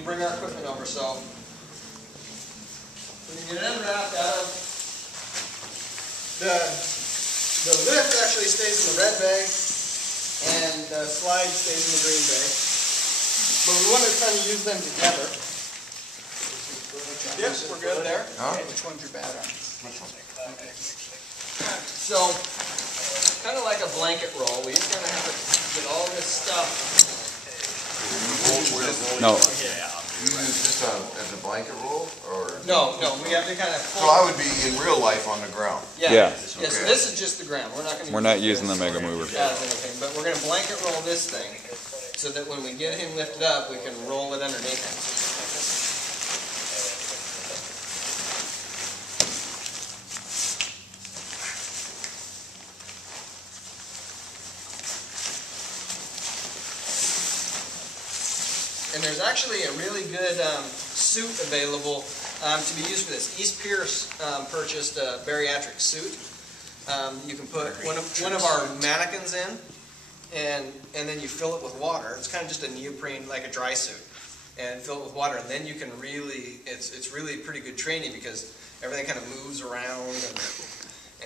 We bring our equipment over, so when you get it unwrapped out of the lift actually stays in the red bag and the slide stays in the green bag. But we want to kind of use them together. Yep, we're good there. Huh? Which one's your bad arm? Which one? Okay. So, kind of like a blanket roll, we just kind of have to get all this stuff. No. You use this as a blanket roll, or? No, we have to kind of So I would be in real life on the ground. Yeah. So this is just the ground. We're not using the mega mover. As anything, but we're going to blanket roll this thing so that when we get him lifted up, we can roll it underneath him. And there's actually a really good suit available to be used for this. East Pierce purchased a bariatric suit. You can put one of our mannequins in, and then you fill it with water. It's kind of just a neoprene, like a dry suit, and fill it with water. And then you can really, it's really pretty good training because everything kind of moves around,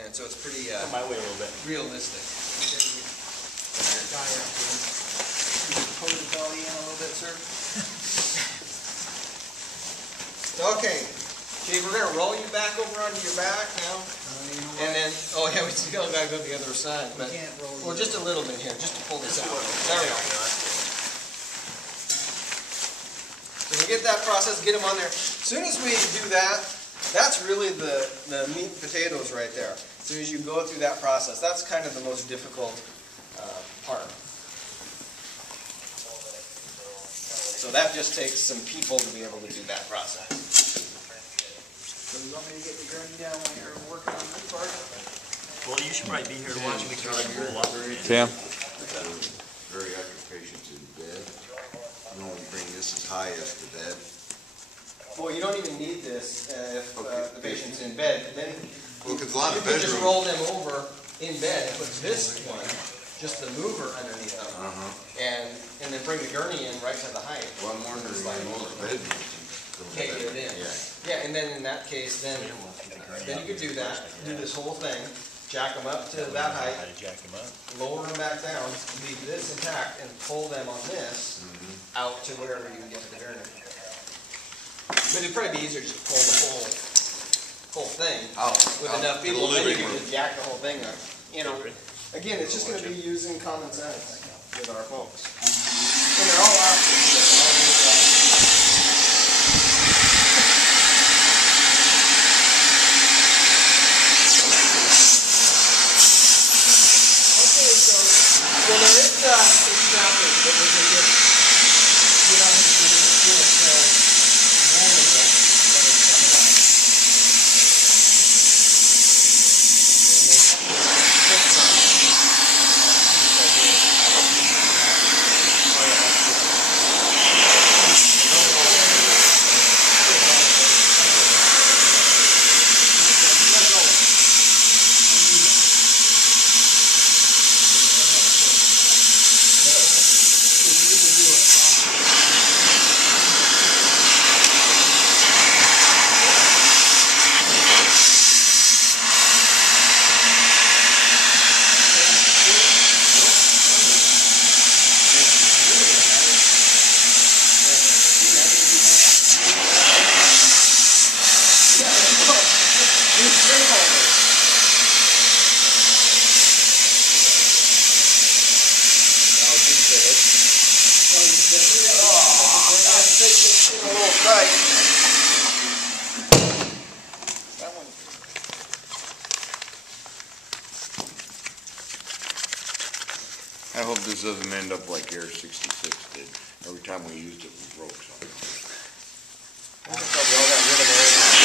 and so it's pretty Come my way a little bit. realistic. Hold the belly in a little bit, sir. Okay, Jay, we're going to roll you back over onto your back now. And then, oh yeah, we still got to go to the other side. But, We can't roll well, just a little bit here, just to pull this out. There we go. So we get that process, get them on there. As soon as we do that, that's really the meat and potatoes right there. As soon as you go through that process, that's kind of the most difficult part. So that just takes some people to be able to do that process. So you want me to get the gurney down when you're working on this part? Well, you should probably be here to watch me try to roll up. Tim? Bariatric patients in bed. You only bring this as high as the bed. Well, you don't even need this if the patient's in bed. Then Well, because a lot you of can just bedrooms. roll them over in bed and put this one, just the mover underneath them, and then bring the gurney in right to the height. Well, I'm wondering, most bedrooms. Take it in. Yeah, and then in that case, then you could do that, do this whole thing, jack them up to that height, How to jack him up. lower them back down, leave this intact, and pull them on this out to wherever you can get to the gurney. But it'd probably be easier just to pull the whole thing Out with to enough the people, then you living can room. just jack the whole thing up. You know, again, it's just going to be using common sense with our folks. And they're all options. Well, there is extraction that we can get on I hope this doesn't end up like Air 66 did. Every time we used it, we broke something. We all got rid of everything.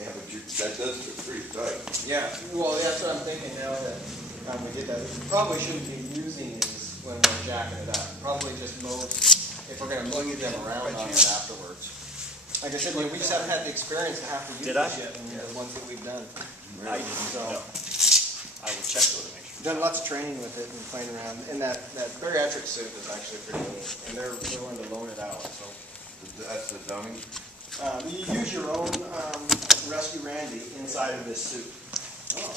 Yeah, but that does look pretty tight. Yeah, well, that's what I'm thinking now that we did that. We probably shouldn't be using these when we're jacking it up. Probably just move, if we're going to move them around on it afterwards. Like I said, we just haven't had the experience to have to use Did I? this yet in the ones that we've done. I didn't So, know. I will check though to make sure. done lots of training with it and playing around. And that bariatric suit is actually pretty neat. And they're willing to loan it out, so. That's the dummy? You use your own Rescue Randy inside of this suit. Oh.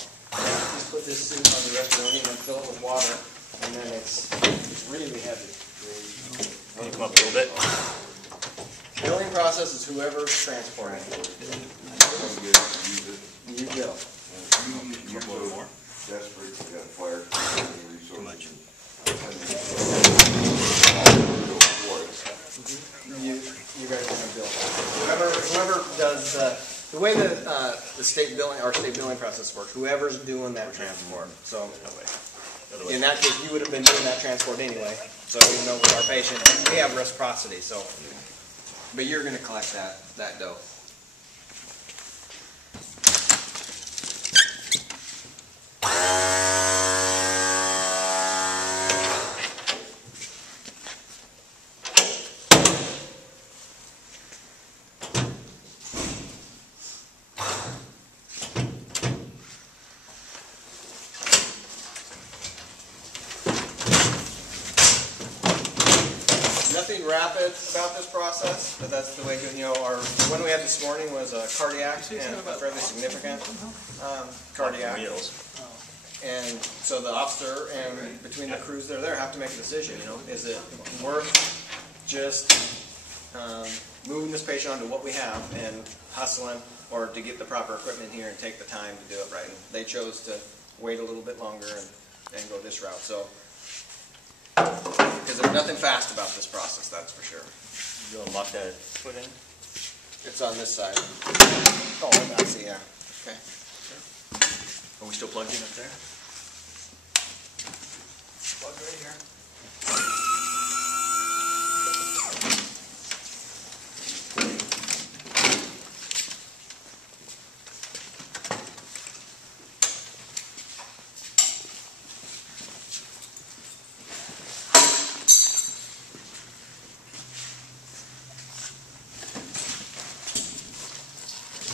Just put this suit on the Rescue Randy and fill it with water, and then it's really heavy. Can you come up a little bit? Billing process is whoever's transporting it. You go. You're so desperate, you got fired. Too much. You guys are gonna bill. Whoever does, the way the state billing, our state billing process works, whoever's doing that transport. So in that case, you would have been doing that transport anyway. So even though with our patient, we have reciprocity, so, but you're gonna collect that dough. Nothing rapid about this process, but that's the way, our one we had this morning was a cardiac and fairly significant cardiac. Wheels. And so the officer and between the crews that are there have to make a decision, is it worth just moving this patient onto what we have and hustling, or to get the proper equipment here and take the time to do it right? And they chose to wait a little bit longer and go this route. So, because there's nothing fast about this process, that's for sure. You gonna lock that foot in? It's on this side. Oh, I see, yeah. Okay. Are we still plugged in up there? Plug right here.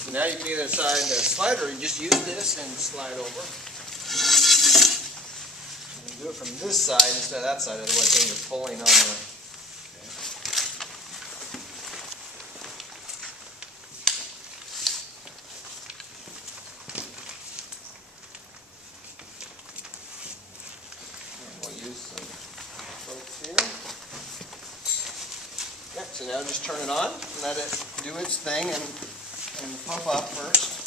So now you can either decide to slide, or you just use this and slide over. And you do it from this side instead of that side, otherwise then you're pulling on the... We'll use some folks here. Yep, so now just turn it on, let it do its thing, and pump up first.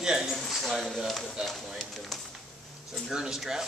Yeah, you can slide it up at that point. So Gurney strap.